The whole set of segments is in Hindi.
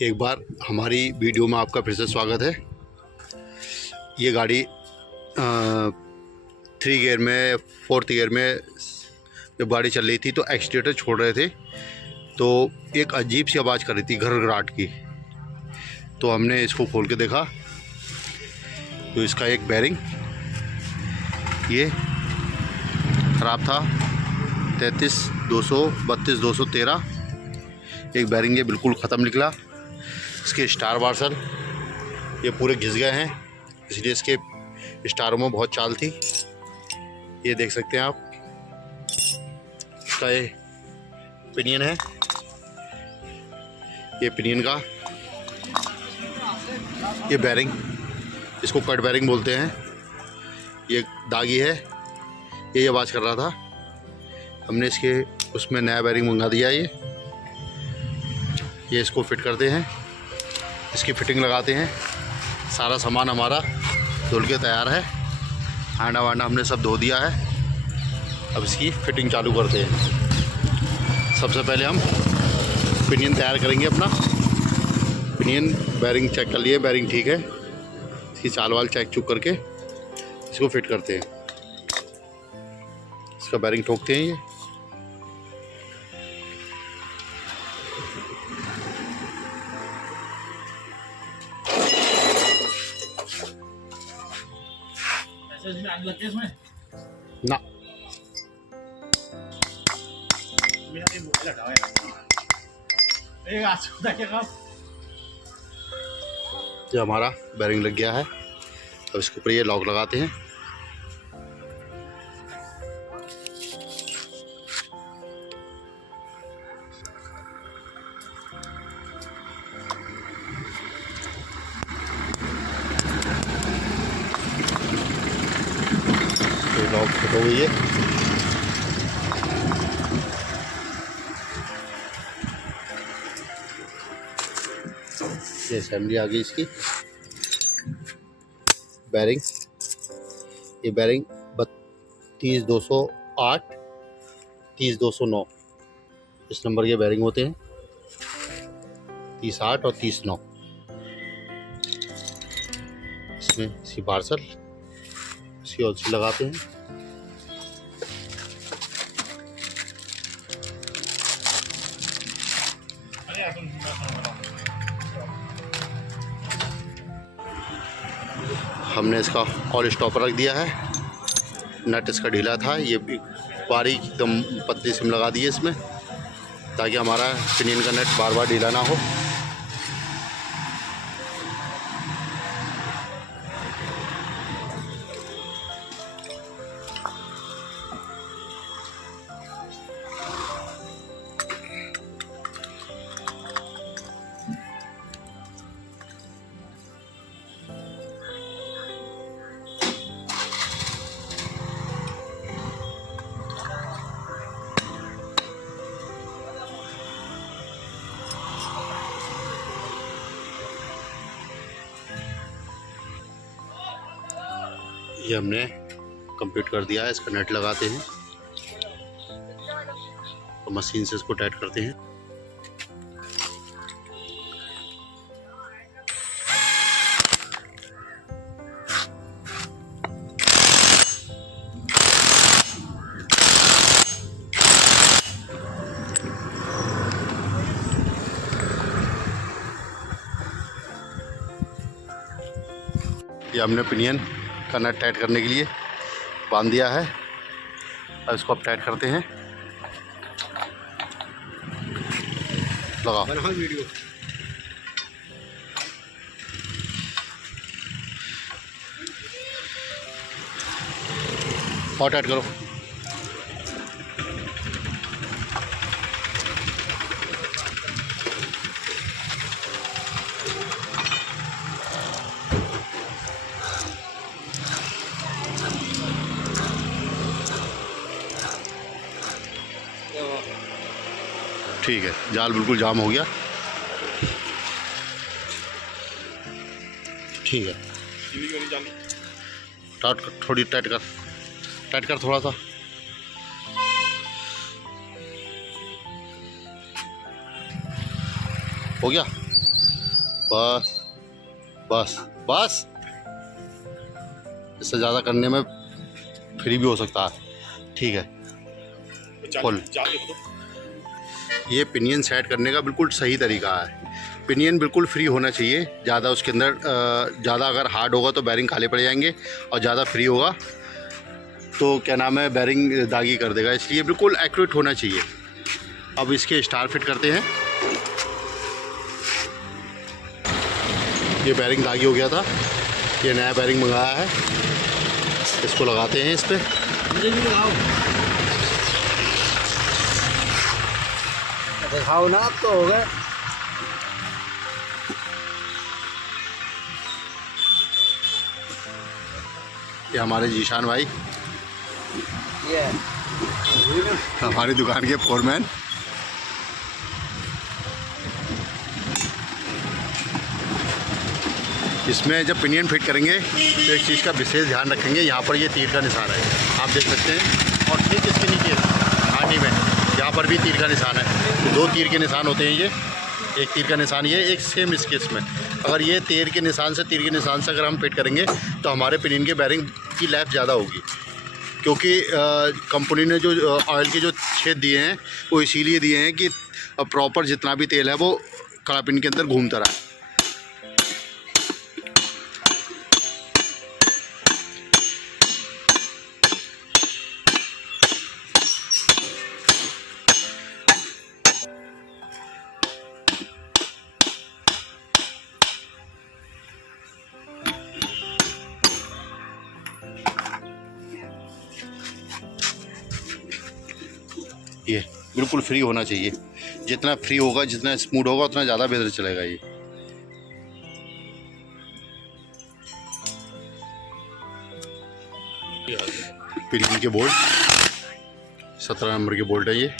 एक बार हमारी वीडियो में आपका फिर से स्वागत है। ये गाड़ी 3 गियर में 4th गियर में जब गाड़ी चल रही थी तो एक्सीलेटर छोड़ रहे थे तो एक अजीब सी आवाज़ कर रही थी घरघराहट की। तो हमने इसको खोल के देखा तो इसका एक बैरिंग ये ख़राब था। 33-232-213 एक बैरिंग ये बिल्कुल ख़त्म निकला। इसके स्टार वार्सल ये पूरे घिस गए हैं, इसलिए इसके स्टारों में बहुत चाल थी। ये देख सकते हैं आप, इसका ये पिनियन है, ये पिनियन का ये बैरिंग, इसको कट बैरिंग बोलते हैं, ये दागी है, ये आवाज़ कर रहा था। हमने इसके उसमें नया बैरिंग मंगा दिया। ये इसको फिट करते हैं, इसकी फिटिंग लगाते हैं। सारा सामान हमारा धुल के तैयार है, आंडा वांडा हमने सब धो दिया है। अब इसकी फिटिंग चालू करते हैं। सबसे पहले हम पिनियन तैयार करेंगे अपना। पिनियन बैरिंग चेक कर लिए, बैरिंग ठीक है। इसकी चाल वाल चेक चुक करके इसको फिट करते हैं। इसका बैरिंग ठोकते हैं। ये इसमें आग लगती है इसमें ना, ये हमारा बैरिंग लग गया है। अब इसके ऊपर ये लॉक लगाते हैं। ये लॉक फिट हो गई है। ये असेंबली आ गई इसकी। बैरिंग, ये बैरिंग 32-208 30-209 इस नंबर के बैरिंग होते हैं। 30-8 और 30-9 इसमें इसकी पार्सल इसकी ऑल्सी लगाते हैं। हमने इसका ऑयल स्टॉपर रख दिया है। नट इसका ढीला था, ये बारीक एकदम पतली सिम लगा दी है इसमें, ताकि हमारा पिनियन का नट बार बार ढीला ना हो। ये हमने कंप्लीट कर दिया है। इसका नेट लगाते हैं तो मशीन से इसको टाइट करते हैं। ये हमने पिनियन का नट टाइट करने के लिए बांध दिया है। अब इसको अब टाइट करते हैं। लगाओ वीडियो। और टाइट करो। ठीक है, जाल बिल्कुल जाम हो गया। ठीक है, टाइट कर, थोड़ी टाइट कर थोड़ा सा। हो गया। बस बस बस, इससे ज़्यादा करने में फ्री भी हो सकता है। ठीक है, फुल। ये पिनियन सेट करने का बिल्कुल सही तरीका है। पिनियन बिल्कुल फ्री होना चाहिए, ज़्यादा उसके अंदर ज़्यादा अगर हार्ड होगा तो बैरिंग काले पड़ जाएंगे, और ज़्यादा फ्री होगा तो क्या नाम है, बैरिंग दागी कर देगा। इसलिए बिल्कुल एक्यूरेट होना चाहिए। अब इसके स्टार फिट करते हैं। ये बैरिंग दागी हो गया था, ये नया बैरिंग मंगाया है, इसको लगाते हैं इस पर। मुझे भी लगाओ, दिखाओ ना, अब तो हो गए। ये हमारे जीशान भाई, ये हमारी दुकान के फोरमैन। इसमें जब पिनियन फिट करेंगे तो एक चीज़ का विशेष ध्यान रखेंगे। यहाँ पर ये तीर का निशान है, आप देख सकते हैं, और ठीक इसके नीचे हांडी में यहाँ पर भी तीर का निशान है। तो 2 तीर के निशान होते हैं ये, एक तीर का निशान ये, एक सेम इसके इसमें। अगर ये तीर के निशान से अगर हम फिट करेंगे तो हमारे पिनियन के बैरिंग की लाइफ ज़्यादा होगी, क्योंकि कंपनी ने जो ऑयल के जो छेद दिए हैं वो इसीलिए दिए हैं कि प्रॉपर जितना भी तेल है वो कड़ा पिन के अंदर घूमता रहा। ये बिल्कुल फ्री होना चाहिए, जितना फ्री होगा, जितना स्मूथ होगा, उतना ज़्यादा बेहतर चलेगा। ये पिनियन के बोल्ट 17 नंबर के बोल्ट है ये।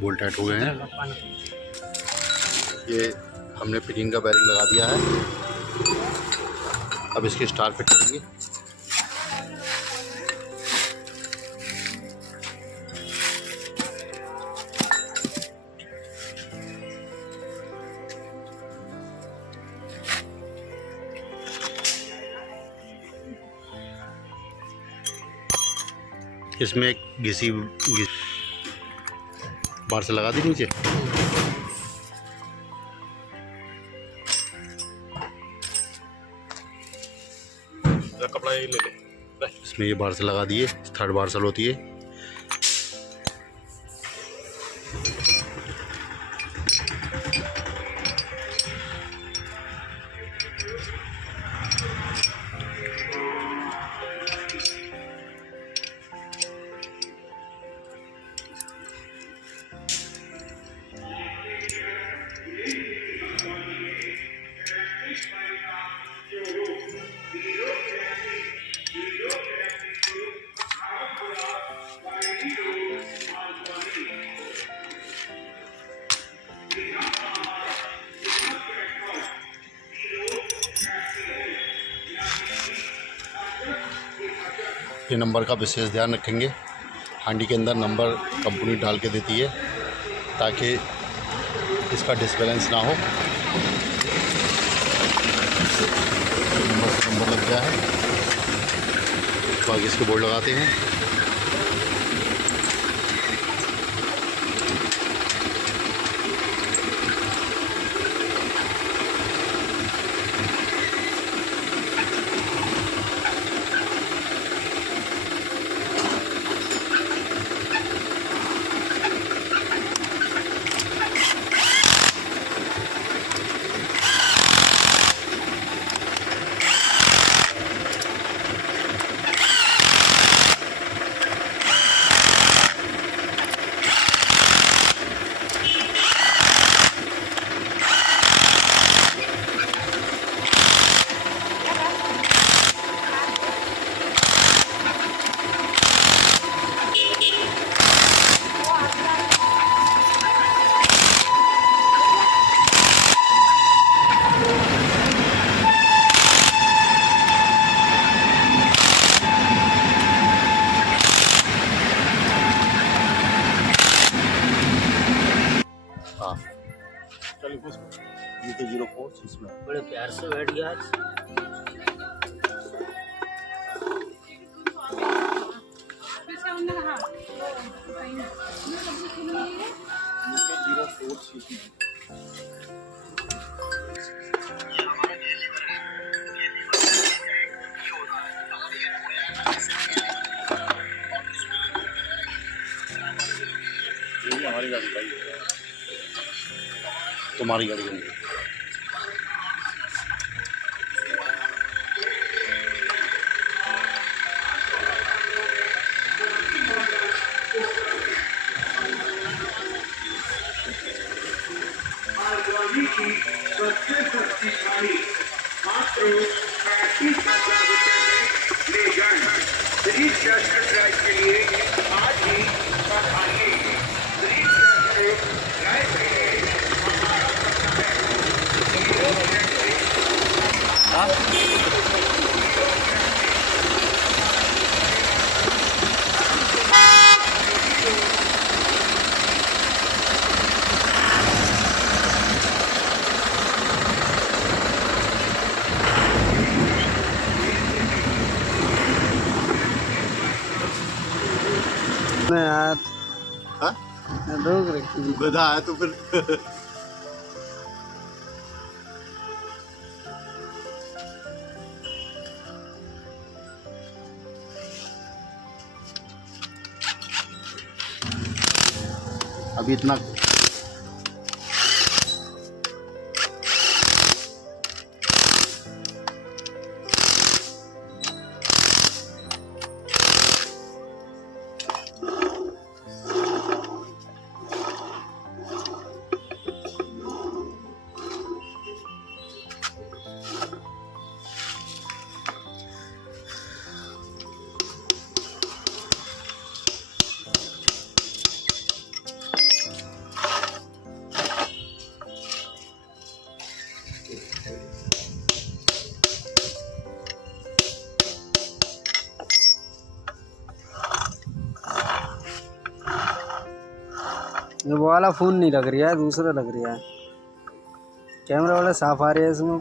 बोल्ट टाइट हो गए हैं। ये हमने पिनियन का बैरिंग लगा दिया है। अब इसके स्टार फिट करेंगे। इसमें एक घिसी बार से लगा दी नीचे। कपड़ा ये ले ले, इसमें ये बार से लगा दिए, 3rd बारसल होती है। ये नंबर का विशेष ध्यान रखेंगे। हांडी के अंदर नंबर कंपनी डाल के देती है ताकि इसका डिसबैलेंस ना हो। नंबर से नंबर लग गया है, तो आगे इसके बोर्ड लगाते हैं। UK04 इसमें बड़े प्यार से बैठ गया आज। ये हमारी गाड़ी भाई, तुम्हारी गाड़ी नहीं। की सबसे सस्ती थाली मात्र 35,000 रुपए में ले जाएं। ब्रीफ रेस्टोरेंट ड्राइव के लिए आज ही पधारिए। ब्रीफ रेस्टोरेंट ड्राइव के लिए हमारा पता है मैं यार हाँ? रोक रखी। गधा है तो फिर अभी इतना ये वो वाला फोन नहीं लग रहा है, दूसरा लग रहा है। कैमरा वाला साफ आ रहा है इसमें।